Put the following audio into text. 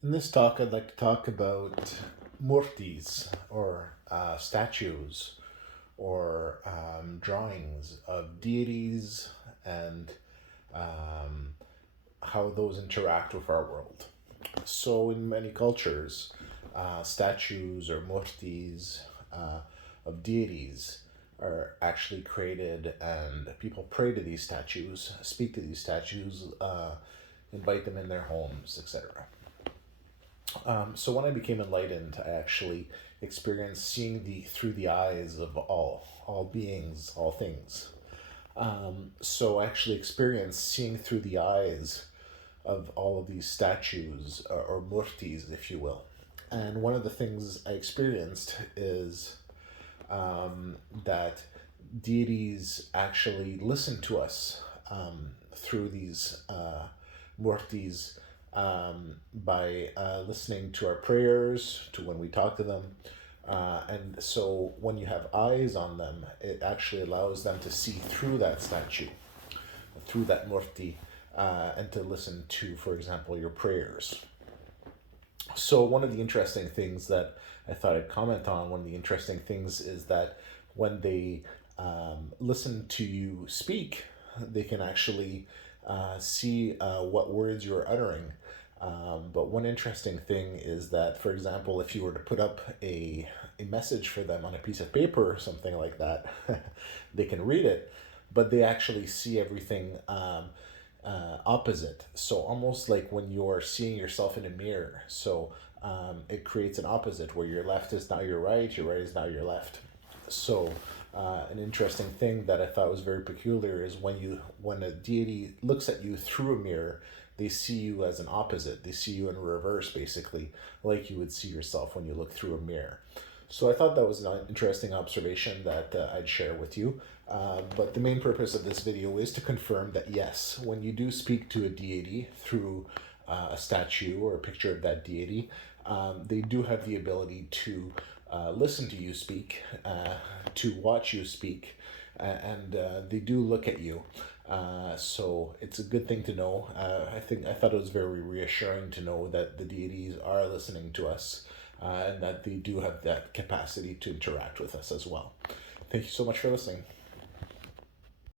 In this talk, I'd like to talk about Murthis, or statues, or drawings of deities and um, how those interact with our world. So, in many cultures, statues or murtis of deities are actually created, and people pray to these statues, speak to these statues, invite them in their homes, etc. So when I became enlightened, I actually experienced seeing the through the eyes of all beings, all things. So I actually experienced seeing through the eyes of all of these statues, or murtis, if you will. And one of the things I experienced is that deities actually listen to us through these murtis, by listening to our prayers, to when we talk to them. And so when you have eyes on them, it actually allows them to see through that statue, through that murti, and to listen to, for example, your prayers. So one of the interesting things that I thought I'd comment on, one of the interesting things is that when they listen to you speak, they can actually see what words you're uttering. But one interesting thing is that, for example, if you were to put up a message for them on a piece of paper or something like that, they can read it, but they actually see everything opposite. So almost like when you're seeing yourself in a mirror. So it creates an opposite where your left is now your right is now your left. So an interesting thing that I thought was very peculiar is when a deity looks at you through a mirror, they see you as an opposite. They see you in reverse, basically, like you would see yourself when you look through a mirror. So I thought that was an interesting observation that I'd share with you. But the main purpose of this video is to confirm that yes, when you do speak to a deity through a statue or a picture of that deity, they do have the ability to listen to you speak, to watch you speak, and they do look at you. So it's a good thing to know. I thought it was very reassuring to know that the deities are listening to us, and that they do have that capacity to interact with us as well. Thank you so much for listening.